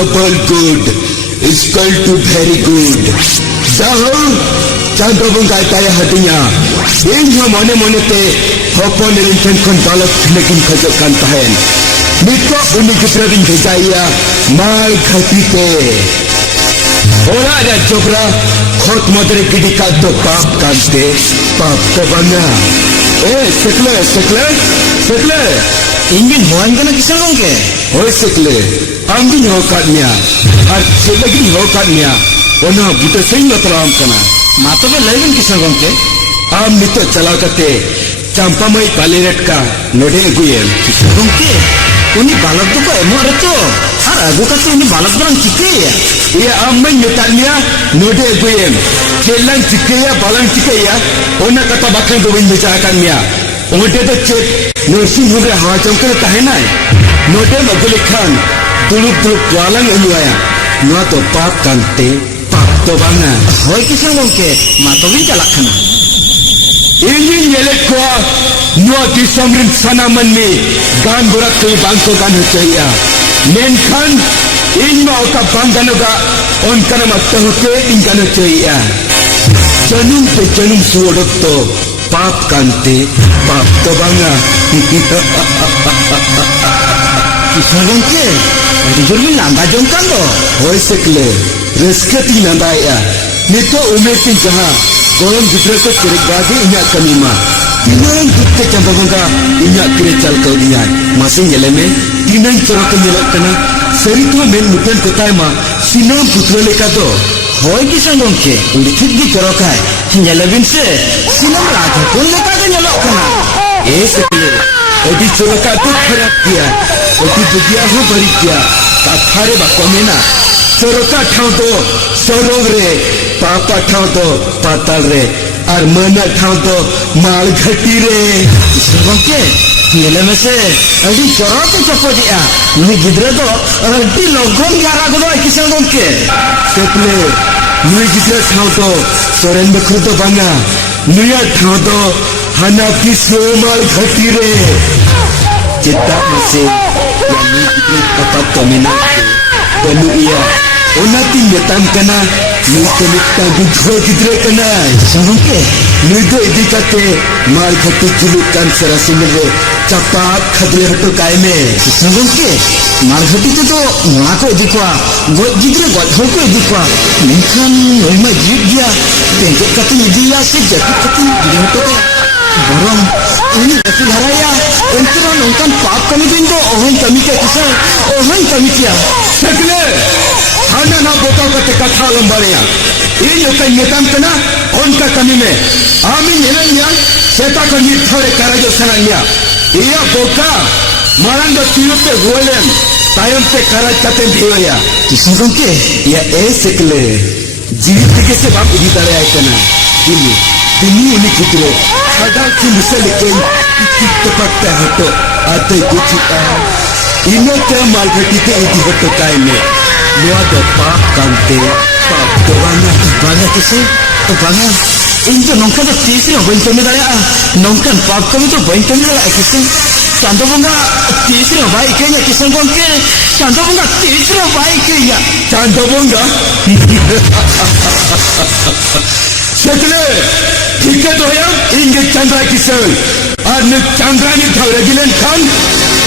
double good is equal to very good. Dahulu Chandra Bunga Taya hatinya. Ini mana mana te hopon rinten kon balap lekin kajakan tahan. Miko uni kita rin kejaya mal khati te. Orang ada cobra khot madre kidi kato pap kante pap kebana. Sekle. Ingin huan kana kisah ke? Sekle. Angin hokatnya, ar selagi hokatnya. Ona buta sehingga teram kana. Mata be lain kisah ke? Am nito chala kate campamai paliret ka node guyem. Kisah ke? Uni balak tu ko emo reto. Ar agu kate uni balak berang cike ya. Ia amai nyetanya node guyem. Kelang cike ya balang cike ya. Ona kata bakal gowin bejakannya. Ode to cek nursing home re hawa chomkar tahenai. Node magulikhan duluk walang enyaya. Nua to pap kante pap to banga. Hoi kisah ke? Mata be jalak kana. Ini nyelek kuah nua disamrin sanaman ni gan berat ke bangko gan hujaya. Menkan ini mau ka bangganuga on kana matahu ke ingan hujaya. Janum pe janum suodok to pap kante pap to banga. Kisah ke? Ada jurmin nanda jongkan do. Hoi sekle reskati nanda ya. Nito umetin jaha. Orang juga tu cerik bagi inyak kami mah. Tinang kita campur bangga inyak kira cal kau inyak. Masih nyeleme, tinang corok nyelak kena. Seri tu men mungkin kotai mah sinam putra leka do. Hoi kisah ke? Uli fit di corokai. Nyelebin se. Sinam raja pun leka ke nyelak kena. Sekali. Odi coroka tu kerap dia. Odi budia ho beri dia. Kathare bakomena. Coroka thau to sorong re. Papa thau to patal re. Ar mana thau to mal ghati re. Kisah ke? Nyeleme se. Adi corok ke copo dia. Ni gidra to. Adi logon gara godo kisah ke? Sekle. Nui gidra thau to soren bakru to banga. Nuya thau to hana pisro mal ghati re. Cita masih yang nui gidra papat to mena. Banu iya. Ona tinyetam kena nui kenikta gudho gidre kena. Kisah ke? Nui do idikate mal khati julukan serasi mere capat khadre hato kaime. Kisah ke? Marghati tu mula ko idikwa. God gidre god ho ko idikwa. Menkan noi ma jib dia. Bengkok kati dia se jatuh kati dia hato ke. Borong ini hasil haraya. Entran ongkan pap kami bindo ohon kami ke kisah. Ohon kami kia. Sekle. Hana na botol kate katha lambarya. Ini ukai nyetam kena onka kami me. Amin yenanya seta kami thare karajo sananya. Iya boka marang do tiyote golem tayam te karaj kate bhiya. Kisah ke? Ya sekle. Jeevit ke se bap idi tare ay kena. Ini uni kutro. Sadal ki musaliken ikit tapakta hato ate guchita. Ino te malghati te idi hato kaime. Luar depan kante pap to Banga kisah? Banga. Ini nongkan tu tisri apa yang kami daya? Nongkan pap kami tu apa yang kami daya kisah? Chandra bunga tisri apa ikenya kisah ke? Chandra bunga tisri apa ikenya? Chandra bunga. Sekle. Tiket tu yang ingat Chandra kisah. Arne Chandra ni thau regilen kan.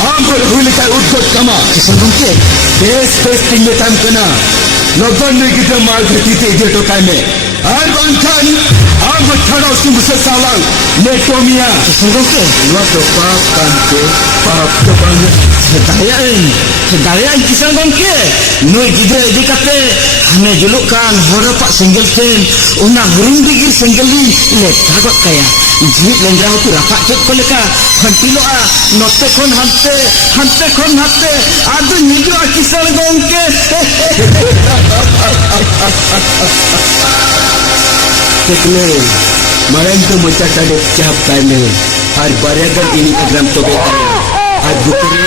Ampun hulikai udgot kama. Kisah ke? Des tinyetam kena. Logon ni kita mal khati te je to kaime. Ar bangkan am thada sum se salang netomia. Kisah ke? Lo to pap kante pap to bang. Sedaya kisah ke? Noi gidra idikate hane julukan hora pak single ten. Una gurung digir single ni let takut kaya. Jit lengra tu rapak cek koleka. Hantilo note kon hante. Adu nijo kisah ke? Sekle. Malam tu macam tadi cap kaime. Ar baragan ini program to be. Ar bukuri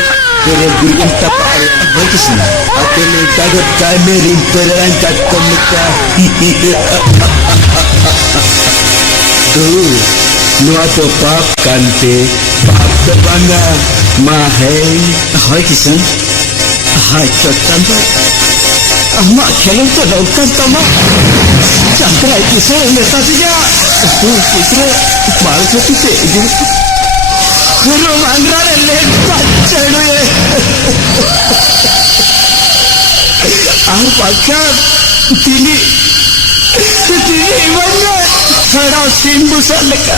kere gurin tapa Kisah. Atele tagot kaime rimperan kat komika. Tu nuo to pap kante pap to banga mahai. Hoi kisah. Hai chotan tu. Amak khelong tu daukan tama. Chandra kisah neta tiga. Tu kisah baru satu je. Guru mangra lepas cedwe. Ang pakat tini mana cara simbu saleka.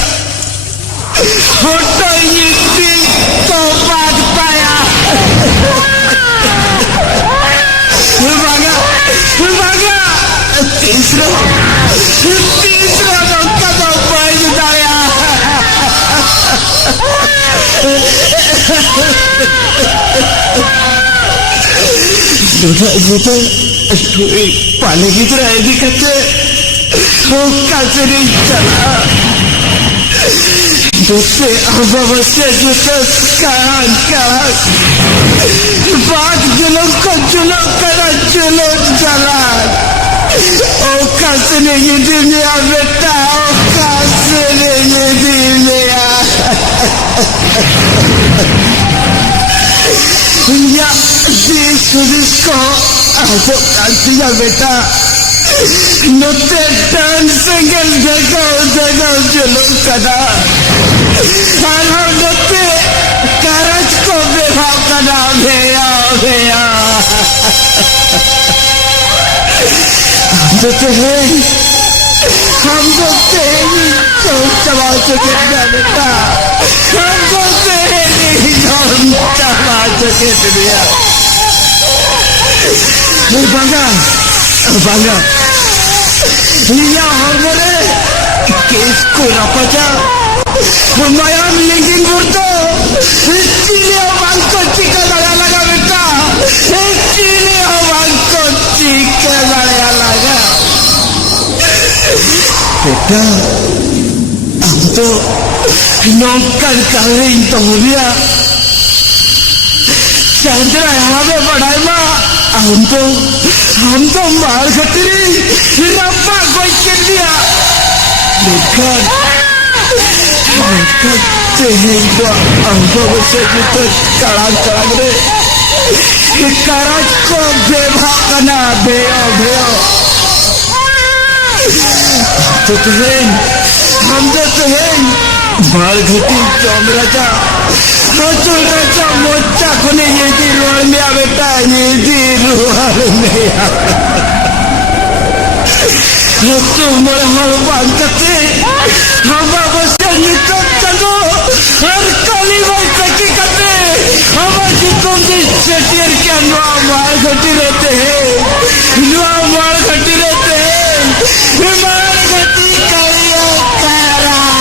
Hotel ini tobat paya. Berbaga Tisra Dokter Bapak itu saya Sudah paling itu lagi kata bukan sering jalan Dote apa masih juta sekarang Bad juluk jalan Oh kasih ni dunia beta Oh kasih ni dunia Ya disko Aduk kasih beta Note dan single jaga juluk kada Kalau note karaj ko beha kada beya Dote hai हम दोते नहीं तो चबा सके बेटा हम दोते नहीं हम चबा सके दुनिया bangga iya hormone kisko rapaja lumayan linking burto chile bangko chika laga beta chile bangko chika laga beta हम तो नौकर करें तो हो गया चंद्रा यहाँ पे पढ़ाई माँ हम तो मार खतरी रब्बा कोई कर दिया लेकिन तेहेंगा हमको बच्चे तो कड़ा रे ये कड़ा को बेभा करना बेओ तो तुझें हम तो तुझें मार Khatri चौमराजा Muncul raja mocak kuni jadi luar mia beta jadi luar mia. Itu merahal bangkati, hamba bosan itu tado. Har kali baik kaki kate, hamba jikom di setir kian luar mal khati rete hai, luar mal khati rete hai, mal khati kaya karas.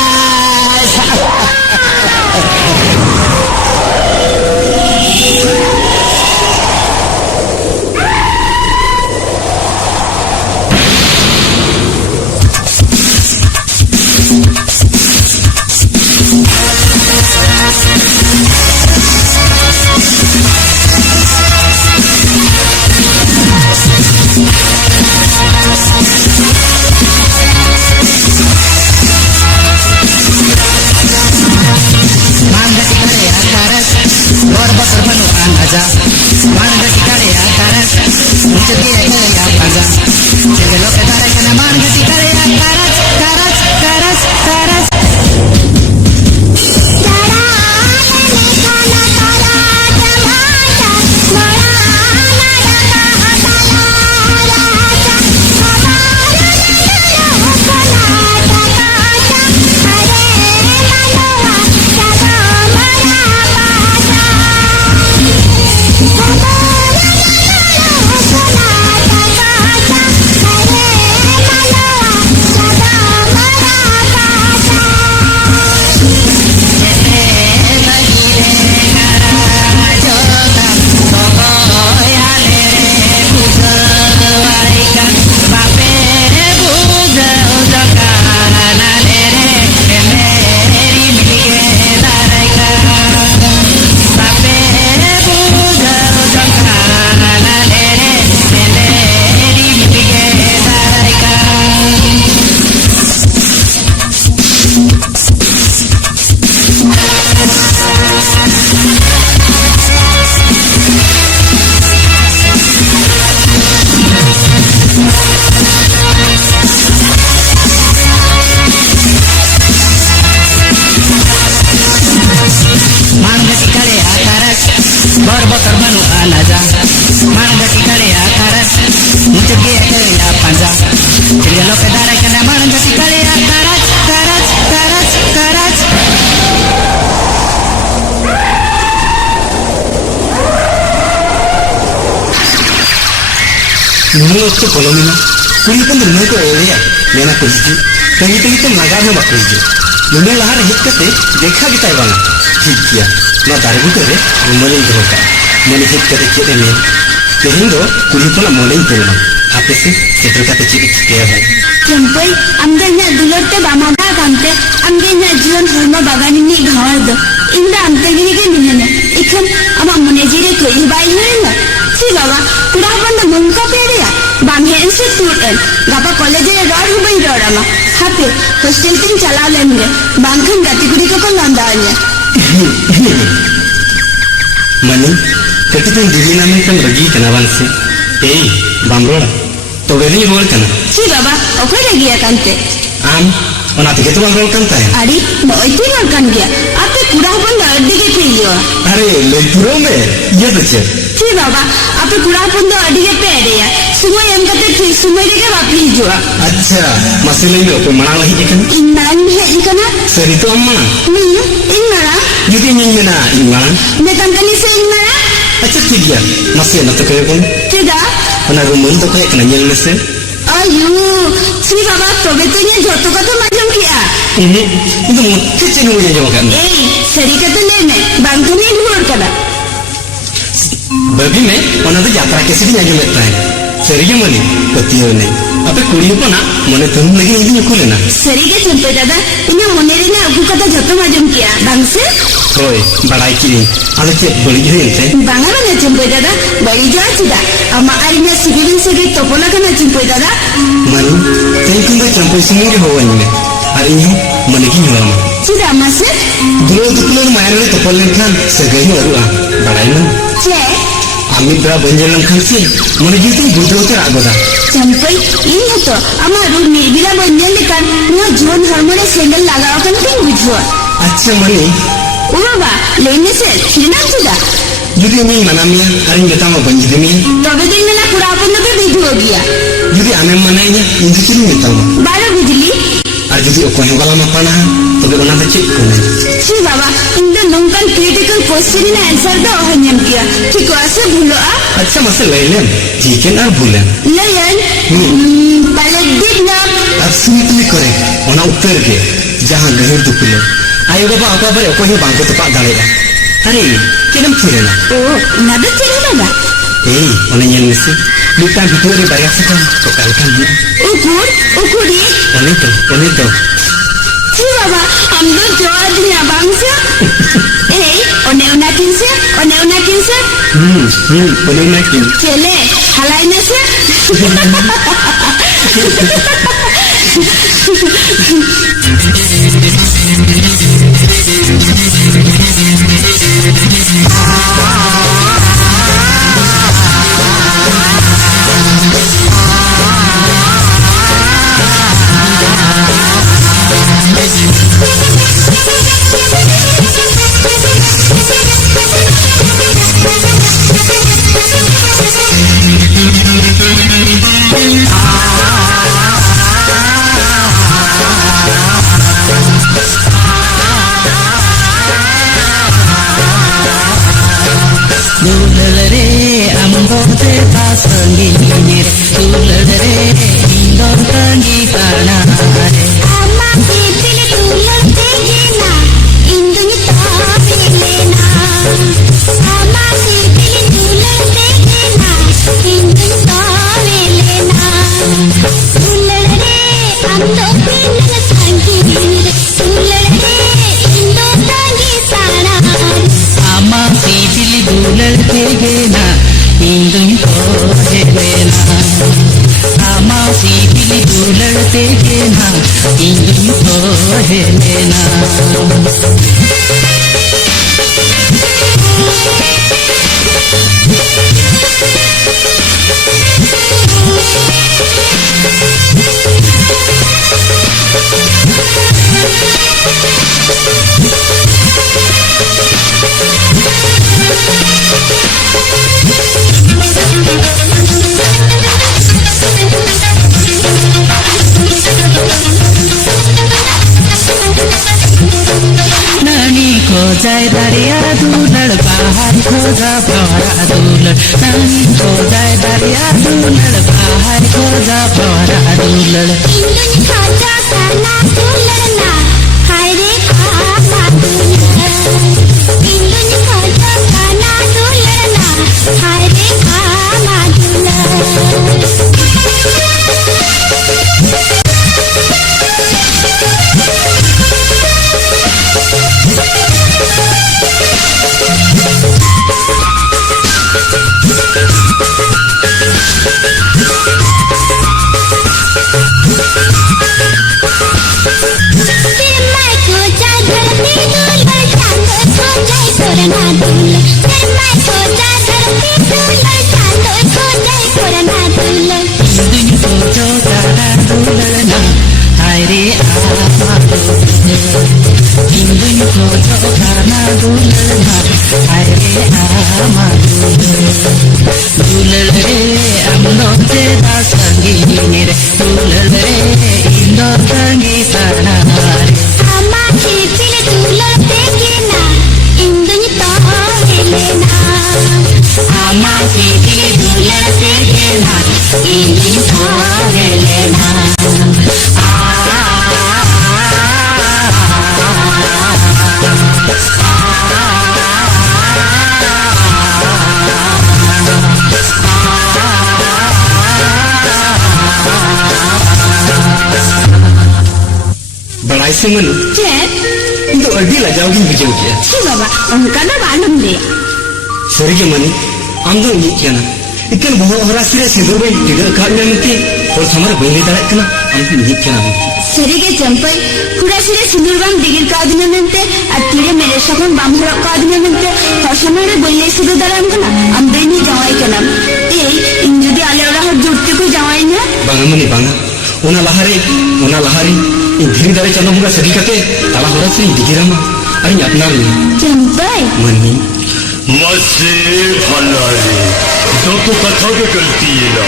ᱱᱩᱱᱟᱹᱜ ᱚᱠᱛᱚ ᱯᱚᱞᱚᱢᱮᱱᱟ ᱠᱩᱲᱤ ᱦᱚᱯᱚᱱ ᱫᱚ ᱱᱩᱱᱟᱹᱜ ᱠᱚ ᱮᱲᱮᱭᱟ ᱢᱮᱱᱟ ᱠᱚ ᱦᱤᱡᱩᱜ ᱛᱟᱺᱜᱤ ᱛᱟᱺᱜᱤ ᱛᱮ ᱞᱟᱜᱟᱣ ᱦᱚᱸ ᱵᱟᱠᱚ ᱦᱤᱡᱩᱜ ᱱᱩᱱᱟᱹᱜ ᱞᱟᱦᱟᱨᱮ ᱦᱮᱡ ᱠᱟᱛᱮ ᱫᱮᱠᱷᱟ ᱜᱮᱛᱟᱭ ᱵᱟᱝᱟ ᱴᱷᱤᱠ ᱜᱮᱭᱟ ᱱᱚᱣᱟ ᱫᱟᱨᱮ ᱵᱩᱴᱟᱹᱨᱮ ᱢᱚᱱᱮᱧ ᱫᱚᱦᱚ ᱠᱟᱜᱼᱟ ᱢᱚᱱᱮ ᱦᱮᱡ ᱠᱟᱛᱮ ᱪᱮᱫ ᱮ ᱢᱮᱱ तेहन दो कुड़ी तो मोलें तेलमा आपे से सेटल का चिक चिकिया है चंपई आमदे न्या दुलरते बामादा कांते आमदे न्या जीवन हरमा बागानी नि घाव दो इंदा आमते गिरी के मिनने इखन अमा मने जिरे को इबाई हेला सी बाबा कुड़ा बंद मुंका पेड़िया बांगेन से टूटन गापा कॉलेज रे रोड हुबई रोडामा हापे हॉस्टल तिन चला लेंगे बांखन गाती कुड़ी को लंदा आने मनी कटितन दिल्ली नामे कन रगी कना बांसे ए बामरोड़ा तो वेरी रोल कना सी बाबा ओके रगिया कांते आम ओना ते तो रोल कांता है अरे मोइती रोल कान गया आपे कुड़ा बंद अड्डी के पेलियो अरे लेपुरो में ये तो छे सी बाबा आपे कुड़ा बंद अड्डी के पेड़िया सुमय एम कते थी सुमय रे के वापी हिजुआ अच्छा मसले में ओपे मना लही कन इन्नान है इकना सरी तो अम्मा नहीं इन्ना जुदी निंगना इन्ना मैं तंकनी से इन्ना अच्छा ठीक है मसे न तो करे बोल tidak ओना रूमन तो कहे कना नेल से ayu si baba तो बेतने जोतो का तो मालूम किया ini itu mungkin cinu yang jawab kan सरी का तो लेने बांधने ढूंढ करा बबी में ओना तो यात्रा कैसे भी नहीं लगता है सरी के मनी पतियों ने अबे कुड़ी को ना मने तुम लगी नहीं को लेना सरी के चंपे दादा इन्हें मुनेरी ने अगु का तो जोतो मालूम किया बांग से होय बड़ाई की आले के बड़ी है इनसे बांगा ने चंपे दादा बड़ी जा चिदा अम्मा आरिया सिगिरिन से तो बोला करना चंपे दादा मनी तेरे को चंपे सिंगे हो इनमें अरे ये मने की हुआ चिदा अम्मा से दो दुखले मायने तो पल्ले खान सगई अरुआ बड़ाई में चे आमी बड़ा बंजलम खान से मने जीते बुद्धो ते आगोदा चंपे इन तो अम्मा रू निर्बिला बंजल लेकर वो जोन हार्मोने सिंगल लगाओ कर क्यों बुझवा अच्छा मनी ओ बाबा लेने से खिलना चिदा जुदी मैं मनामिया अरे बेटा मैं बंजी में तबे दिन में ना पूरा अपन तो बिजली हो गया जुदी आने मनाइया इंदु चिनी बेटा मैं 12 बिजली और जुदी कोई वाला मपाना तबे ओना तो चेक कोने छी बाबा इंदु नंकन क्रिटिकल क्वेश्चन ने आंसर दो हन्यम किया ठीक ऐसे भूलो आ अच्छा मसे लेलेन जीकेन और भूलेन लेयन पहले दिन ना अब सिंपली करे ओना उत्तर के जहां गहर दुखले आयो बाबा apa bare ko hi bangko tepak dalera hari kenam thirena ओ नदे चली लगा ona nyel mesi lupa bitu re bayar sekan to kalkan dia उकुड़ी one to छी बाबा हम लोग जवाब दिया बांग से ओने उना किनसे one na kin चले हलाई ने से Dulere ambote pasangi nire dulere indon tangi kanare amma pipile tulante gena induni tavilena amma pipile tulante gena induni tavilena tulere ando pinna sangi tulere indo tangi sanare ama pipili dulerte gena indun kohelena ama pipili dulerte gena indun kohelena नानी को जाय दरिया दूलड़ पहाड़ खोजा पहाड़ा दूलड़ नानी को जाय दरिया दूलड़ बड़ाई से मन चेत तो अड़ी लजाओगी बुझाव किया छी बाबा उनका ना मालूम दे सरी के मनी आम दो नहीं किया ना इकन बहुत हरा सिरे सिंदूर में टिगर काट में मिलती और हमारे बहने दाड़ा कना हम नहीं किया ना सरी के चंपल कुड़ा सिरे सिंदूर बाम डिगिर का दिन मिलते अतिरे मेरे शकुन बाम हरा का दिन मिलते और हमारे बोलने से दाड़ा कना हम बेनी जावाई कना ए इन जदी आले वाला हर जुटते को जावाई ना बांगा मनी बांगा उना लहारी इन धीरे दारे चंदा मुगा सदी कते ताला हरा से दिगिरामा अरे अपना ली चंपल मनी मसे भलारे तो कथा के गलती है ना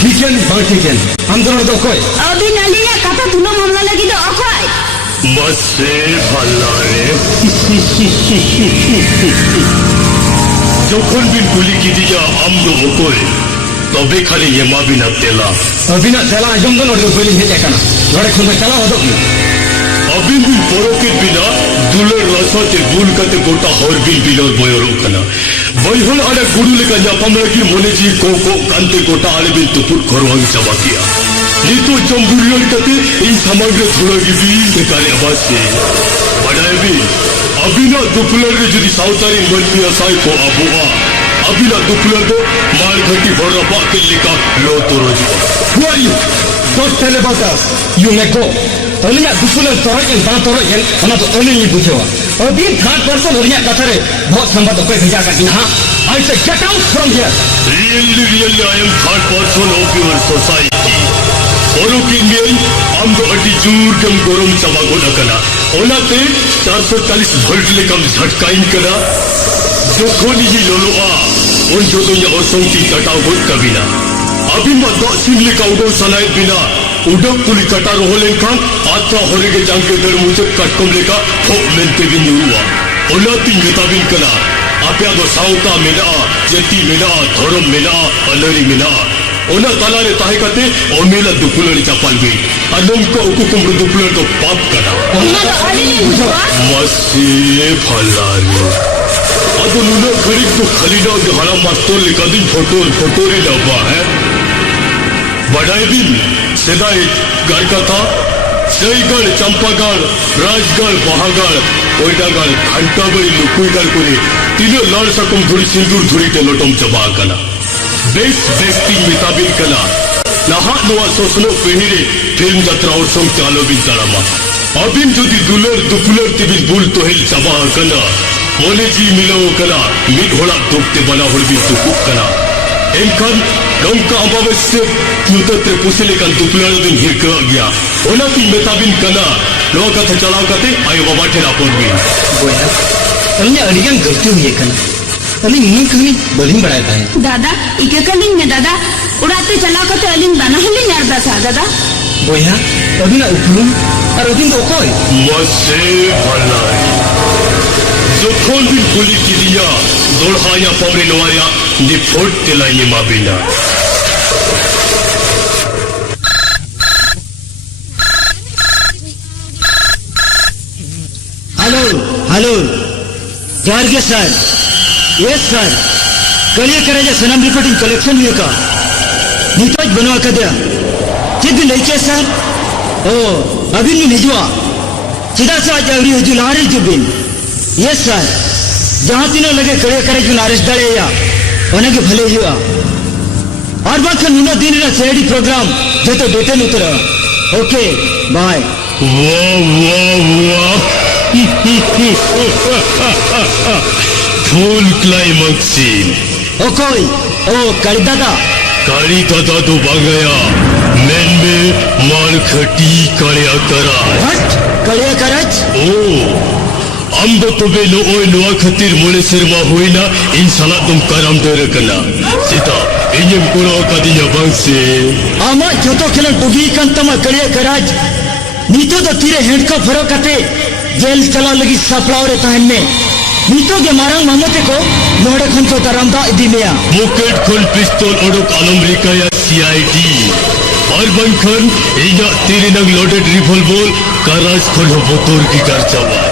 ठीक है बात ठीक है हम दोनों तो कोई अभी नलिया कथा तुलो मामला लगी तो अखोय मसे भलारे যখন বিন গুলি কি দিয়া আমদো হকোয় তবে খালি ইমা বিনা তেলা अभी ना चला जम दोनों तो कोई नहीं देखा ना लड़े खुद में चला हो तो अबिन बिन परोकेट बिना दुलर रसाते बुल कते गोटा हर बिन बिनर बयर कना बयहन आले गुरु लेका जापमरा की मोने जी को कांते गोटा आले बिन तुपुर खरवाई चाबा किया नीतो जम्बुरियल कते इन समग्र थोड़ा गिबी बेकारे आवाज से बड़ाए भी अबिना दुपुलर के जदी साउतारी मनपिया साई को अबुआ अबिना दुपुलर को मार घटी भरा पाके लिखा लो तो रोजी Who are you? Don't tell about us. You may go. Only a dupulan torok and ban torok and hana to only you bujewa. Abhi third person oriya kathare bahut samba to koi bheja karti ha. I say get out from here. Really I am third person of your society. Oro kingen am do adi jur kam gorom chaba goda kana. Onate 440 volt le kam झटकाइन kana. जोखोनी जी लोलोआ उन जो दुनिया औसंती कटाव गोद कबिना. अभी मत सिमले का उड़ो सनाए बिना उड़क पुली कटा रोहले खान आत्रा होरे के जांग के दर मुझे कटकम लेका हो मेंटे बिन युवा ओला तीन गता बिन कला आपया दो साउता मिला जेती मिला धर्म मिला अलरी मिला ओना ताला ने ताहे कते ओमेला दुपुलरी चपाल गई अनम को उकुकुम दुपुलर तो पाप कटा मसे फलारी अदो नुना खरीद तो खलीना जो हरा मास्टर लिखा दिन फोटो रे डब्बा है बड़ाई दिन सेदाई गढ़ का था जयगढ़ चंपागढ़ राजगढ़ महागढ़ कोयडागढ़ घंटागढ़ लुकुईगढ़ कुरे तीनों लाल सकम धुरी सिंदूर धुरी के लोटम चबा कला बेस बेस्टिंग मिताबिन कला नहा नवा सोसनो पेहिरे फिल्म जत्रा और संग चालो बिन चढ़ामा अबिन जुदी दुलर दुपुलर तिबिन बुल तोहिल चबा कला मोने जी मिलो कला मिट होला दुखते बना हुल बिन तुकुक कला एनखान गंका अमावस्या पुतत्र पुसले kan दुपुलर दिन हिरका गया ओना की मिताबिन कला लो कथा चलाव कते आयो बाबा ठेला पर भी बोया अन्य अलियन गलती हुई है कना अली नी कहीं बलिंग बढ़ाया है दादा इके कलिंग में दादा उड़ाते चला कते अलिंग बना हली नारदा सा दादा बोया अभी ना उपलूम और अभी तो कोई मसे भलाई जोखोन बिन गुली किदिया दोड़हाया पौरे नवाया निफोट तेलाइए माबिना हेलो जारगे सर यस सर कलिए करे सनम रिपोर्टिंग कलेक्शन हुए का नीतोज बनवा कर दिया चिद लेके सर ओ अभी नहीं निजवा चिदा सा जवरी हुजू लारिस जुबिन यस सर जहां तीनों लगे करे जो नारिस डले या उन्हें के भले हुआ और बाकी नुना दिन रा सेडी प्रोग्राम जो तो डेटन उतरा ओके बाय वाह वाह वाह फुल क्लाइमैक्स सीन ओ कोई ओ कड़ी दादा काली दादा तो बांगया मैन में मार खटी कालिया करा हट कड़िया करज ओ अंब तो बेनो ओय नुआ खतिर मोले शर्मा होइना इन साला तुम करम दे रखना सीता इन्हें पूरा कदिया बंग से आमा जोतो खेल डुगी कंतमा कड़िया करज नीतो तो तीरे हेड को फरो कते जेल चला लगी सपलाव रे तहन में नीतो के मारंग मामते को नोड़े खन तो तरमदा इदी में मुकेट खोल पिस्तौल ओडोक अमेरिका या सीआईडी और बंखन इजा तेरे नंग लोडेड रिवॉल्वर कराज खोलो बोतोर की कर चवा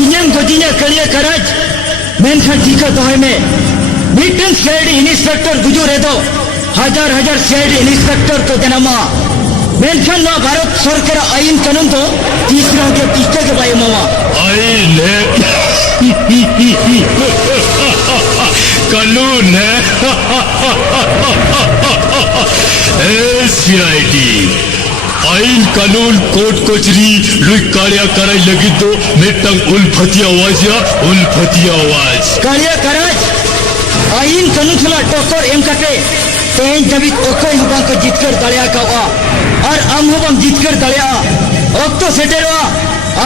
इन्हें गोजिया कड़िया करज मेन खन जीका दोहे में मीटिंग सेड इंस्पेक्टर गुजरे दो हजार सेड इंस्पेक्टर तो जनमा मेन खन ना भारत सरकार आईन कानून तो तीसरा के पीछे के भाई मामा आईन है कानून है सीआईडी आईन कानून कोर्ट कोचरी लुई कालिया कराई लगी तो मेटंग उल्फती आवाज कालिया करज आईन कानून चला टोकर एम कटे तेन जब ओकोई हबां को जीतकर दलिया का और आम हबां जीतकर दलिया ओक्तो सेटेरवा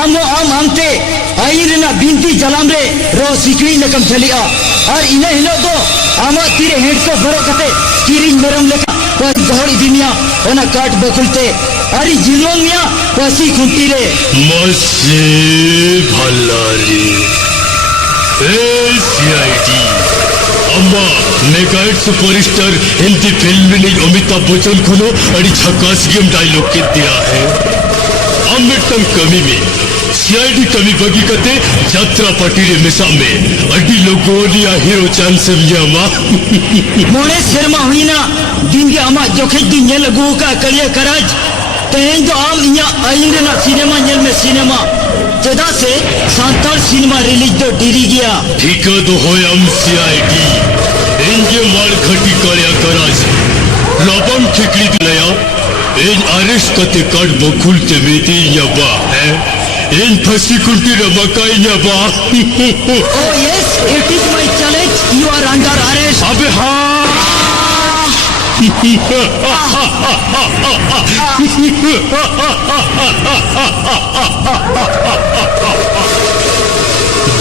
आमो आम आमते आईन ना बिनती जलाम रे रो सिकड़ी नकम चलिया और इन्हें हिलो दो आमा तीरे हेड को भरो कते किरिंग मरम लेका पर गहरी दुनिया ओना काट बकुलते अरे जिलों मिया पसी खुंटी रे मसे भल्लारी सीआईडी अम्मा मेगाइट सुपरस्टार हिंदी फिल्म में अमिताभ बच्चन खोलो अड़ी छक्कास गेम डायलॉग के दिया है अमृतम कमी में सीआईडी कमी बगी कते यात्रा पार्टी रे मिसा में अड़ी लोगों लिया हीरो चांस समझा माँ मोने शर्मा हुई ना दिन के अमा जोखे दिन ये लगू का कलिया करज तेन जो आम इया आईन ना सिनेमा जेल में सिनेमा जदा से सांताल सिनेमा रिलीज तो डिरी गया ठीक है तो हो हम सीआईडी इनके मार खटी कालिया कराज लबम ठिकली दिलाया इन अरेस्ट कते काट बकुल ते बेटी यबा है इन फसी कुंटी रमकाई यबा Oh yes, it is my challenge. You are under arrest. अबे हाँ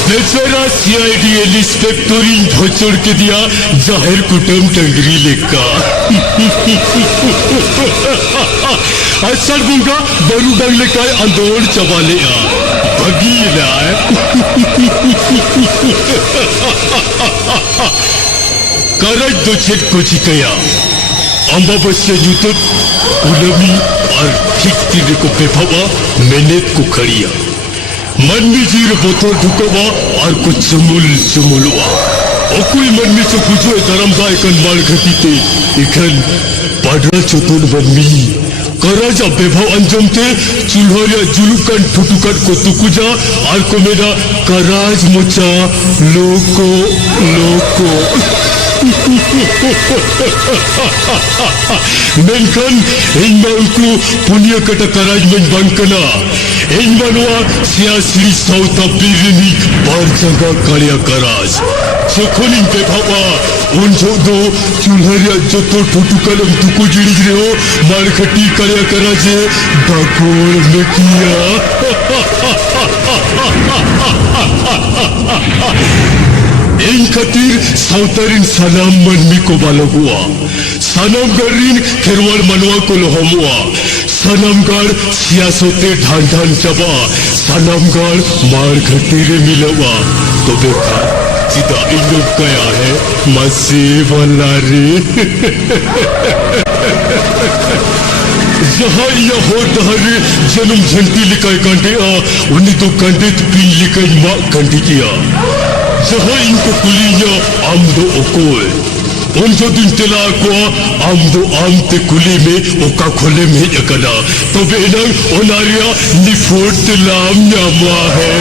बेचारा सीआईडी इंस्पेक्टोरी भोचड़ के दिया जाहिर कुटुम टंगरी लेका असर बुंगा बरू डंग लेका अंदोड़ चबा ले आ भगी ना करज दो छेद को चिकया अंबा बच्चे यूतक उलमी और ठीक तीर को बेफवा मेहनत को खड़िया मन में जीर बोतल ढुकवा और कुछ चुमुलवा और कोई मन में से कुछ धर्मदा इकन मार घटीते इकन पाडरा चोटोन बनमी कराज बेभाव अंजम थे चुल्होरिया जुलुकन ठुटुकन को तुकुजा और को मेरा कराज मोचा लोको मेनकन इन को पुनिया कटा कराज में बंकना इन बनवा सियासी सौता बिरनी बार जगह कालिया कराज चखोनी बेभावा उन जो दो चुल्हरिया जो तो ठुटुकन तुकु जिड़ी रे हो मार खटी कालिया कराजे बाकोड़ में किया इन खतीर साउतरिन सलाम मनमी को बालगुआ सनम गरीन खेरवाल मनवा को लोहमुआ सनमगढ़ सियासते ढान ढान चबा सनमगढ़ मार खतीरे मिलवा तो बेटा सीधा इन लोग गया है मसे वाला रे जहाँ यह हो दहरे जन्म झंटी लिखाई कंटे आ उन्हीं तो कंटे पिन लिखाई माँ कंटी किया जहाँ इनको कुलिया आमदो ओकोए उन जो दिन तिला को आमदो आमते कुली में ओका खोले में यकना तो बेनंग ओनारिया निफोट तिलाम न्यामा है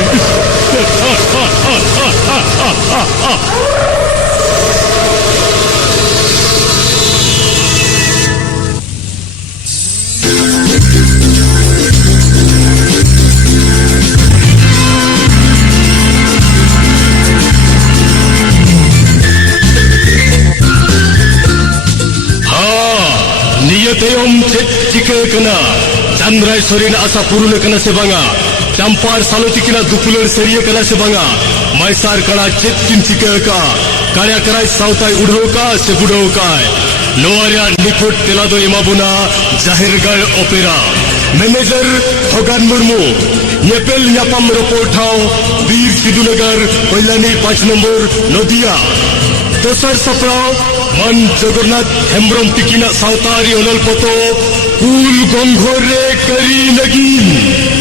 Niya tayom chika kena Chandrai Sorin asa puruna kena sebanga Campar saloti kena dupular seria kena sebanga Maisar kena kin chika ka Karya karai sautai udho ka sebudho ka Noaria niput telado imabuna Zahirgar Opera Manager Hogan Murmu Nyepel nyapam report hao Bir Sidunagar Koilani 5 number Nodia Tosar Saprao Man Jagannath Hembrom Tikina Sautari Onal Poto Kul Gonghore Kari Nagin